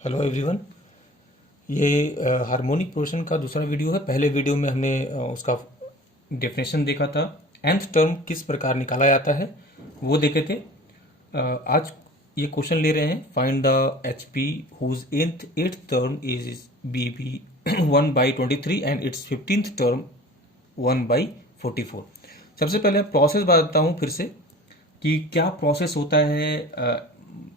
Hello everyone. ये harmonic portion का दूसरा वीडियो है। पहले वीडियो में हमने उसका डेफिनेशन देखा था। nth टर्म किस प्रकार निकाला जाता है वो देखे थे। आज ये क्वेश्चन ले रहे हैं, find the H P whose eighth term is b b 1/23 and it's 15th term 1/44। सबसे पहले प्रोसेस बताता हूँ फिर से कि क्या प्रोसेस होता है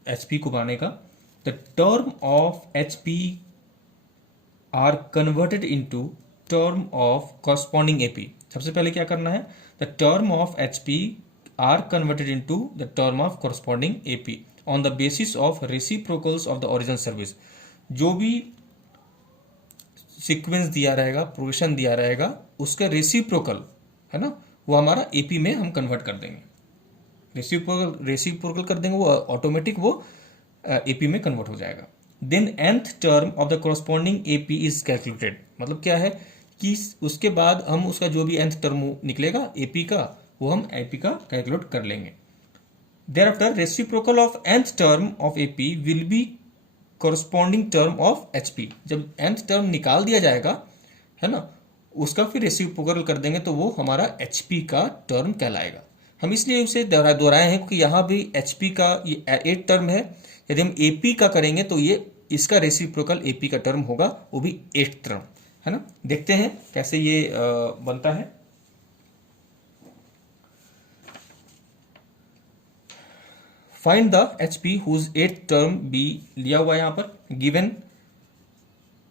एच पी को बनाने का। The term of H P R converted into term of corresponding AP. सबसे पहले क्या करना है, the term of H P R converted into the term of corresponding AP on the basis of reciprocals of the original service. जो भी sequence दिया रहेगा, progression दिया रहेगा, उसका रेसिप्रोकल है ना, वो हमारा एपी में हम कन्वर्ट कर देंगे। रेसिप्रोकल कर देंगे, वो ऑटोमेटिक वो एपी में कन्वर्ट हो जाएगा। Then nth term of the corresponding AP is calculated. मतलब क्या है कि उसके बाद हम उसका जो भी nth टर्म निकलेगा एपी का, वो हम एपी का कैलकुलेट कर लेंगे। thereafter reciprocal of nth term of AP will be corresponding term of HP। जब nth टर्म निकाल दिया जाएगा है ना, उसका फिर रेसिप्रोकल कर देंगे तो वो हमारा HP का टर्म कहलाएगा। हम इसलिए उसे दोहराए हैं क्योंकि यहाँ भी HP का ये 8 टर्म है। यदि हम AP का करेंगे तो ये इसका रेसिप्रोकल AP का टर्म होगा, वो भी 8 टर्म है ना। देखते हैं कैसे ये बनता है। Find the H P whose eighth term b लिया हुआ है, यहां पर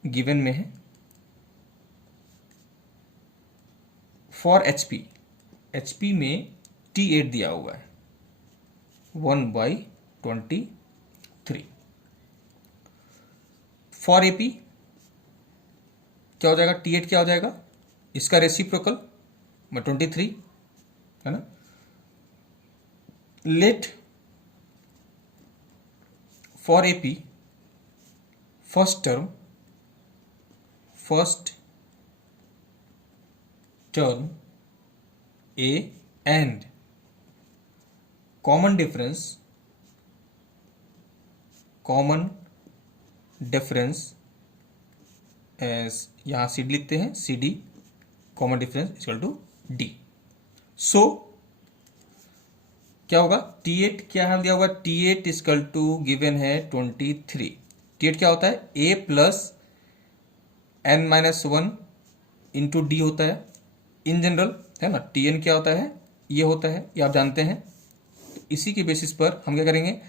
गिवन में है। फॉर एच पी में T8 दिया हुआ है 1/23। फॉर एपी क्या हो जाएगा, T8 क्या हो जाएगा, इसका रेसिप्रोकल 23 है ना। Let for AP first term A and common difference S, यहां सी डी लिखते हैं, C D common difference equal to D. So क्या होगा, T8 क्या है दिया हुआ, T8 इक्वल टू गिवन है 23। T8 क्या होता है, A plus n-1 into D होता है इन जनरल है ना। Tn क्या होता है, ये होता है, ये आप जानते हैं। तो इसी के बेसिस पर हम क्या करेंगे,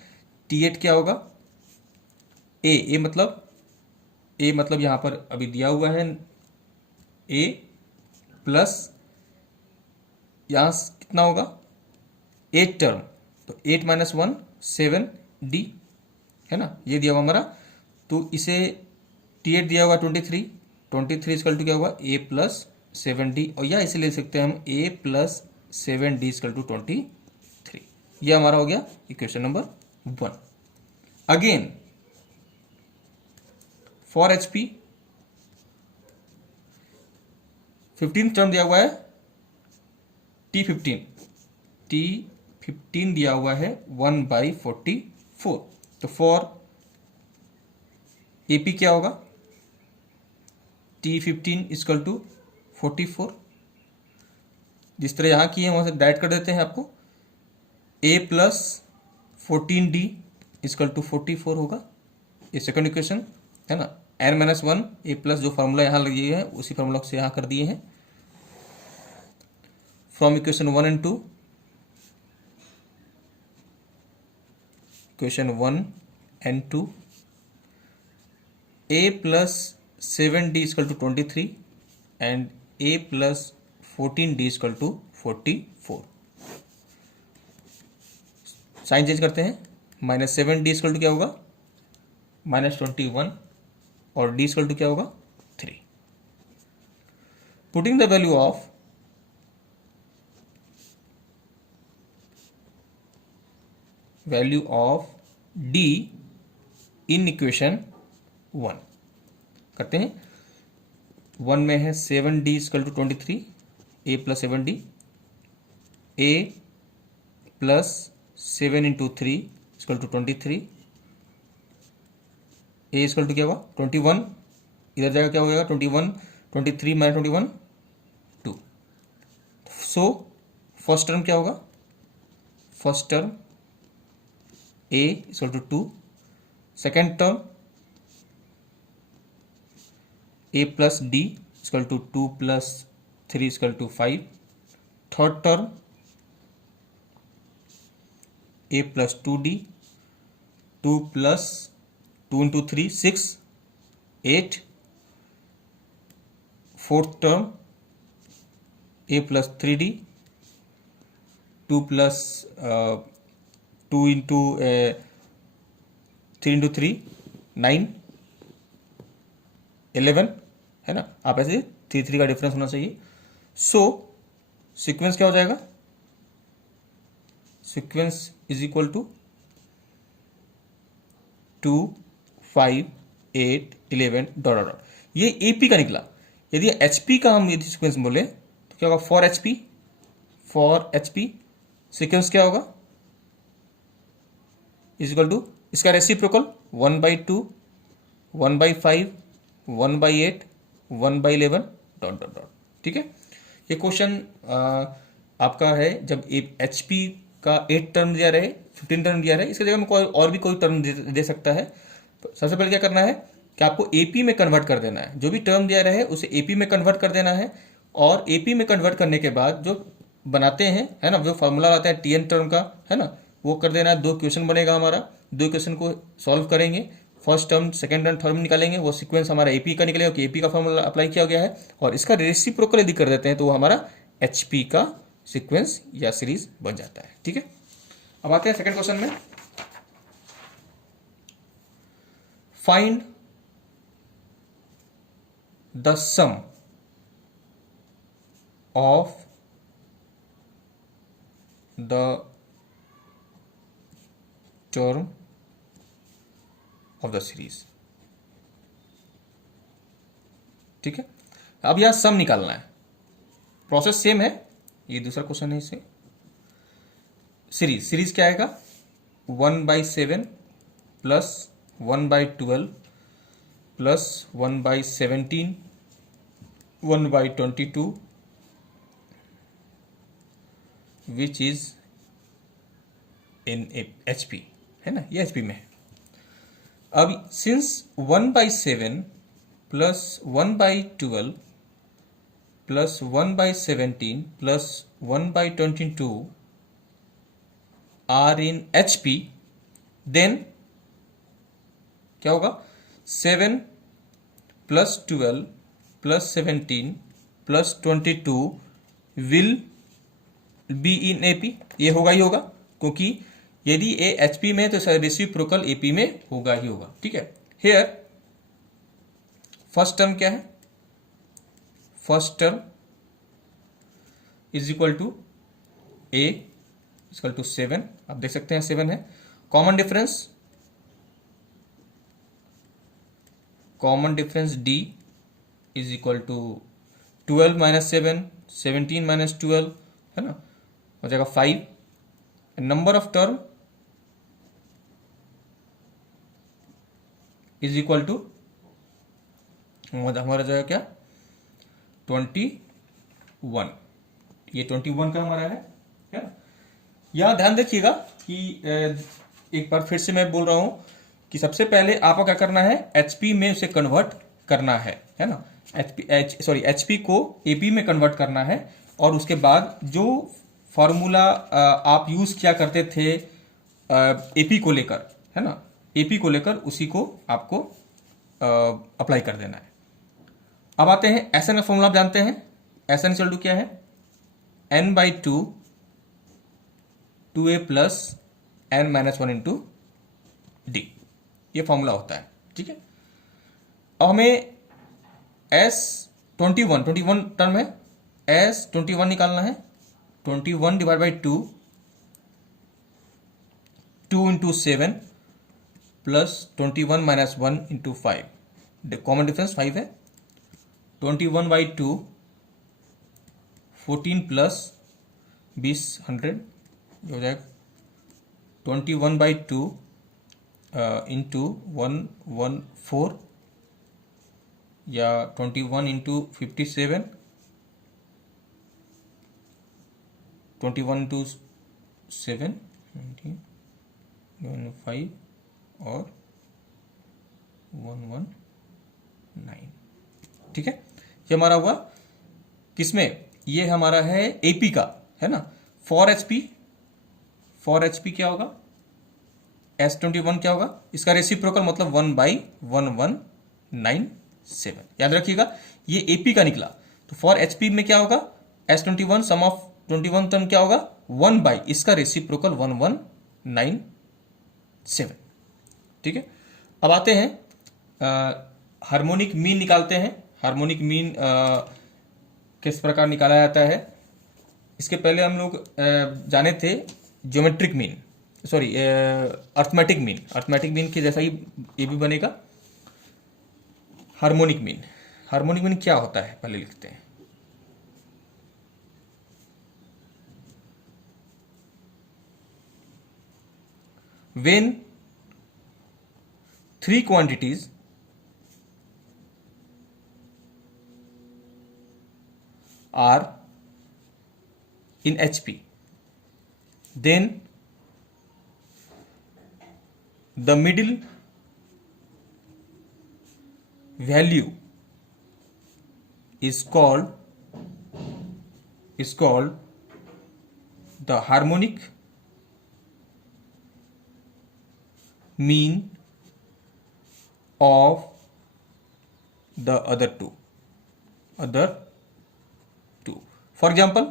T8 क्या होगा, ए मतलब यहां पर अभी दिया हुआ है A प्लस यहां कितना होगा 8 टर्म, तो 8-1 7 डी है ना, ये दिया हुआ हमारा। तो इसे T8 दिया हुआ 23 इक्वल टू क्या हुआ A प्लस 7D, और या इसे ले सकते हैं हम A plus 7D equal to 23। यह हमारा हो गया equation number 1। Again for HP 15 term दिया हुआ है T15 दिया हुआ है 1/44। तो फॉर AP क्या होगा, T15 इक्वल टू 44। जिस तरह यहां किए हैं वहां से डायरेक्ट कर देते हैं आपको, A plus 14D equal to 44 होगा। ये सेकंड इक्वेशन है ना। n-1 A प्लस जो फार्मूला यहां लगी है उसी फार्मूला से यहां कर दिए हैं। From equation 1 and 2, equation 1 and 2, A plus 7D equal to 23 and A plus 14D equal to 44। Sign change करते हैं, -7D इक्वल टू क्या होगा, -21, और D इक्वल टू क्या होगा 3। Putting the value of D in equation 1 करते हैं। 1 में है 7D equal to 23, A plus 7D, A plus 7 into 3 equal to 23, A equal to क्या होगा 21, इधर जाएगा क्या हो जाएगा 21, 23 माइनस 21 2। सो फर्स्ट टर्म क्या होगा, first term A equal to 2, second term A plus D equal to 2 plus 3 equal to 5, third term A plus 2d, 2 plus 2 into 3 6 8, fourth term A plus 3d, 2 plus 2 into 3 into 3 9 11, है ना। आप ऐसे 3 का difference होना चाहिए। सो sequence क्या हो जाएगा, sequence is equal to 2 5 8 11 dot dot. ये एपी का निकला। यदि एचपी का हम यदि सीक्वेंस बोले तो क्या होगा, फॉर एचपी सीक्वेंस क्या होगा, इज इक्वल टू इसका रेसिप्रोकल 1/2 1/5 1/8 1/11 डॉट डॉट डॉट। ठीक है, ये क्वेश्चन आपका है जब एचपी का 8 टर्म दिया रहे 15 टर्म दिया रहे, इसके जगह में कोई और भी कोई टर्म दे सकता है। सबसे पहले क्या करना है कि आपको एपी में कन्वर्ट कर देना है, जो भी टर्म दिया रहे उसे एपी में कन्वर्ट कर देना है। और एपी में कन्वर्ट करने के बाद जो बनाते हैं, है ना, जो फॉर्मूला आता है टीएन टर्म का, है ना, वो कर देना है। 2 क्वेश्चन बनेगा हमारा, 2 क्वेश्चन को सॉल्व करेंगे, first term second term third निकालेंगे, वो सीक्वेंस हमारा एपी का निकलेगा कि एपी का फॉर्मूला अप्लाई किया गया है। और इसका रेसिप्रोकल यदि कर देते हैं तो वो हमारा एचपी का सीक्वेंस या सीरीज बन जाता है। ठीक है, अब आते हैं सेकंड क्वेश्चन में। Find the sum of the term of the series. ठीक है, अब यहां सम निकालना है, प्रोसेस सेम है, ये दूसरा क्वेश्चन है। इसे सीरीज क्या आएगा, 1/7 plus 1/12 plus 1/17 1/22 which is in HP, है ना, ये एचपी में है। अब since 1/7 plus 1/12 plus 1/17 plus 1/22 are in HP, then क्या होगा, 7 plus 12 plus 17 plus 22 will be in AP. ये होगा ही होगा, क्योंकि यदि ए एचपी में तो रेसिप्रोकल एपी में होगा ही होगा। ठीक है, हेयर फर्स्ट टर्म क्या है, first term is equal to A equal to 7, आप देख सकते हैं 7 है। Common difference D is equal to 12 minus 7 17 minus 12, है ना, हो जाएगा 5। Number of term is equal to हमारा जाएगा क्या 21, ये 21 का हमारा है ना। यहां ध्यान रखिएगा कि एक बार फिर से मैं बोल रहा हूं कि सबसे पहले आपको क्या करना है, एचपी में उसे कन्वर्ट करना है ना, एचपी को एपी में कन्वर्ट करना है। और उसके बाद जो फॉर्मूला आप यूज किया करते थे एपी को लेकर, है ना, एपी को लेकर उसी को आपको अप्लाई कर देना है। अब आते हैं एसएन का फॉर्मूला आप जानते हैं, एसएन इक्वल टू क्या है, n/2 2a plus n-1 into D, ये फॉर्मूला होता है। ठीक है, अब हमें S21 टर्म है, S21 निकालना है। 21 divide by 2 into 7 plus 21 minus 1 into 5, common difference 5 है। 21/2 14 प्लस 20 100 हो जाएगा 21/2 इंटू 114 या 21 इंटू 57, 21 इंटू 7, 5 और 119। ठीक है, ये हमारा हुआ किसमें, ये हमारा है एपी का, है ना। फॉर एचपी, क्या होगा, S21 क्या होगा, इसका रेसिप्रोकल मतलब 1/1197। याद रखिएगा ये एपी का निकला, तो फॉर एचपी में क्या होगा, S21 सम ऑफ 21 टर्म क्या होगा, 1 बाई इसका रेसिप्रोकल 1197। ठीक है, अब आते हैं हार्मोनिक मीन निकालते हैं। हार्मोनिक मीन किस प्रकार निकाला जाता है, इसके पहले हम लोग जाने थे geometric mean, sorry arithmetic mean. Arithmetic mean के जैसा ही ये भी बनेगा हार्मोनिक मीन। हार्मोनिक मीन क्या होता है पहले लिखते हैं। When three quantities are in HP, then the middle value is called the harmonic mean of the other two. For example,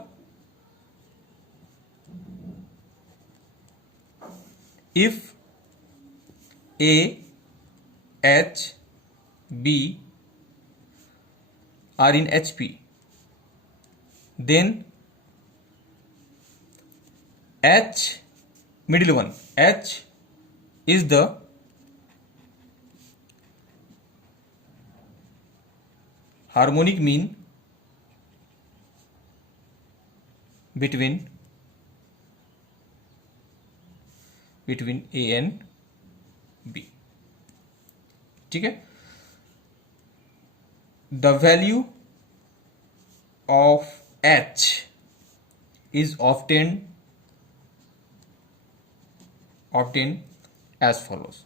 if A, H, B are in HP, then H, middle one, H is the harmonic mean between A and B. ठीक है, the value of H is obtained as follows.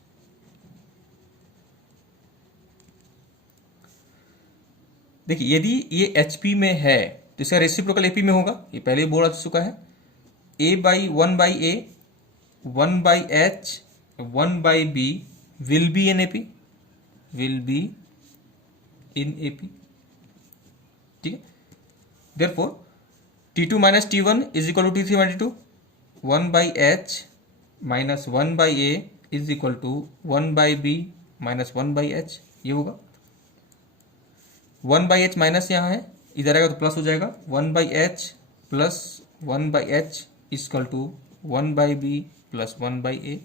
देखिए यदि ये HP में है तो इसका reciprocal AP में होगा, ये पहले ही बोल चुका है। A by 1 by A, 1 by H, 1 by B will be in AP, ठीक है। Therefore T2 minus T1 is equal to T3 minus T2, 1 by H minus 1 by A is equal to 1 by B minus 1 by H, ये होगा। 1 by H minus यहाँ है, इधर आएगा तो plus हो जाएगा, 1 by H plus 1 by H equal to 1 by B plus 1 by A।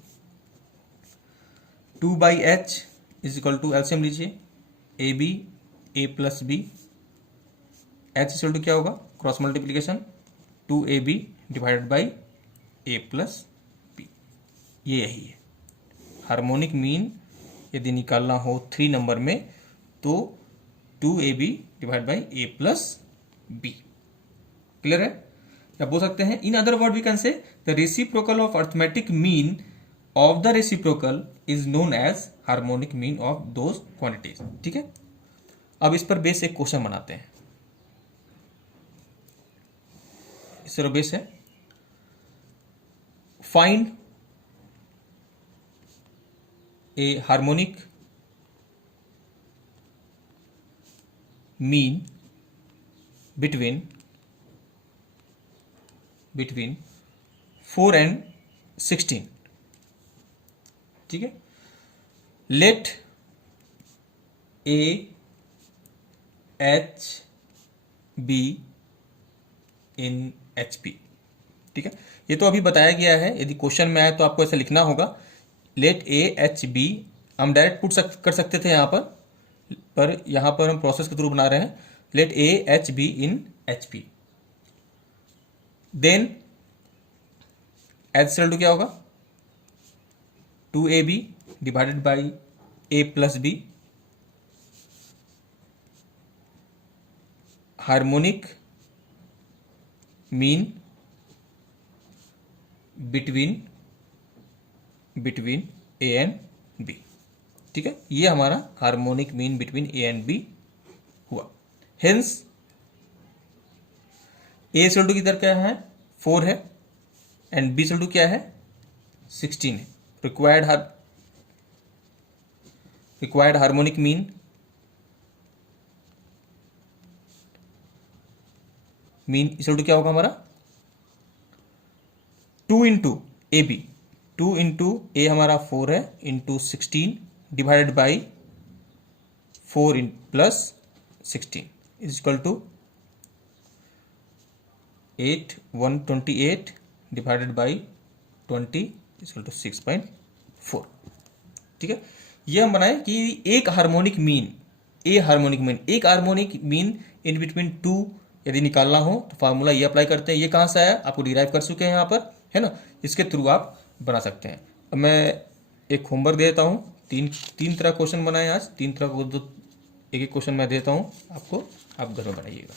2 by H is equal to, LCM लीजिए, AB A plus B, H equal to क्या होगा, cross multiplication 2AB divided by A plus B। ये यही है harmonic mean. यदि निकालना हो 3 number में तो 2AB divide by A plus B। Clear है, या बोल सकते हैं in other word we can say the reciprocal of arithmetic mean of the reciprocal is known as harmonic mean of those quantities. ठीक है, अब इस पर बेस एक क्वेश्चन बनाते हैं। इस तरह बेस है, find A harmonic mean between 4 and 16। ठीक है, late A H B in HP। ठीक है, ये तो अभी बताया गया है, यदि क्वेश्चन में आए तो आपको ऐसा लिखना होगा, लेट A H B। हम डायरेक्ट पुट कर सकते थे यहाँ पर यहाँ पर हम प्रोसेस के थ्रू बना रहे हैं, let A H B in HP। Then H equal to क्या होगा, 2AB divided by A plus B, harmonic mean between A and B. ठीक है, ये हमारा harmonic mean between A and B हुआ। हेंस ए इक्वल टू किधर क्या है, 4 है, एंड बी इक्वल टू क्या है, 16 है। Required harmonic mean equal to क्या होगा हमारा, 2 into A B, 2 into A हमारा 4 है, into 16 divided by 4 plus 16 is equal to 128 divided by 20 is equal to 6.4। ठीक है, ये हम बनाए कि एक हार्मोनिक मीन एक harmonic mean in between two यदि निकालना हो तो फार्मूला ये अप्लाई करते हैं। ये कहाँ से आया, आपको डिराइव कर चुके हैं यहाँ पर, है ना, इसके थ्रू आप बना सकते हैं। अब मैं एक होमवर्क देता हूँ, तीन तरह क्वेश्चन बनाए आज, तीन तरह को एक एक क्वेश्चन मैं देता हूँ आपको, आप घर में बनाइएगा।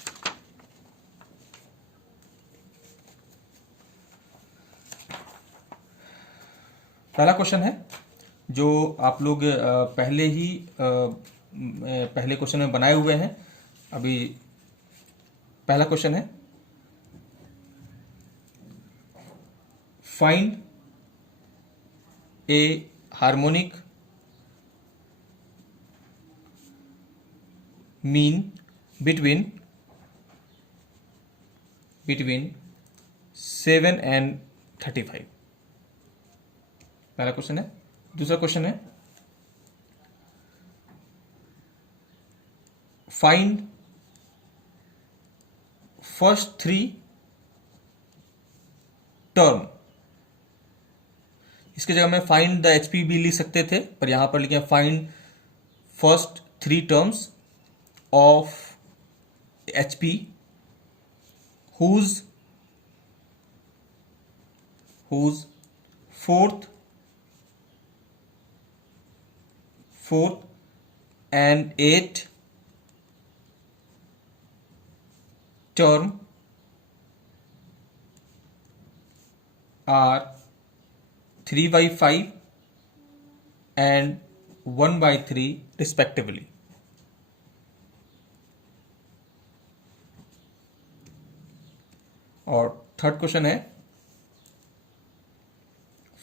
पहला क्वेश्चन है जो आप लोग पहले क्वेश्चन में बनाए हुए हैं। अभी पहला क्वेश्चन है, find A harmonic mean between 7 and 35। पहला क्वेश्चन है। दूसरा क्वेश्चन है, फाइंड फर्स्ट 3 टर्म। इसके जगह में फाइंड द एचपी भी लिख सकते थे, पर यहां पर लिखे find first 3 terms of HP whose fourth and 8th term are 3/5 and 1/3 respectively. और थर्ड क्वेश्चन है,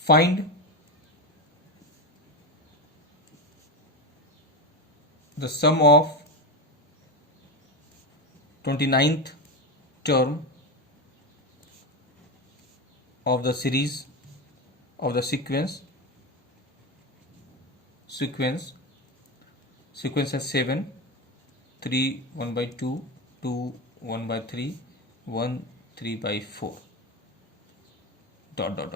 find the sum of 29th term of the series of the sequence है 7 3 1/2 2 1/3 1 3/4 डॉट।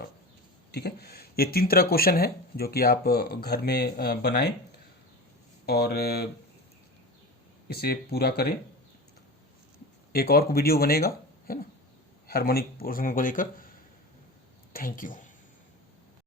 ठीक है, ये 3 तरह क्वेश्चन है जो कि आप घर में बनाएं और इसे पूरा करें। एक और वीडियो बनेगा, है ना, हार्मोनिक पोर्शन को लेकर। Thank you.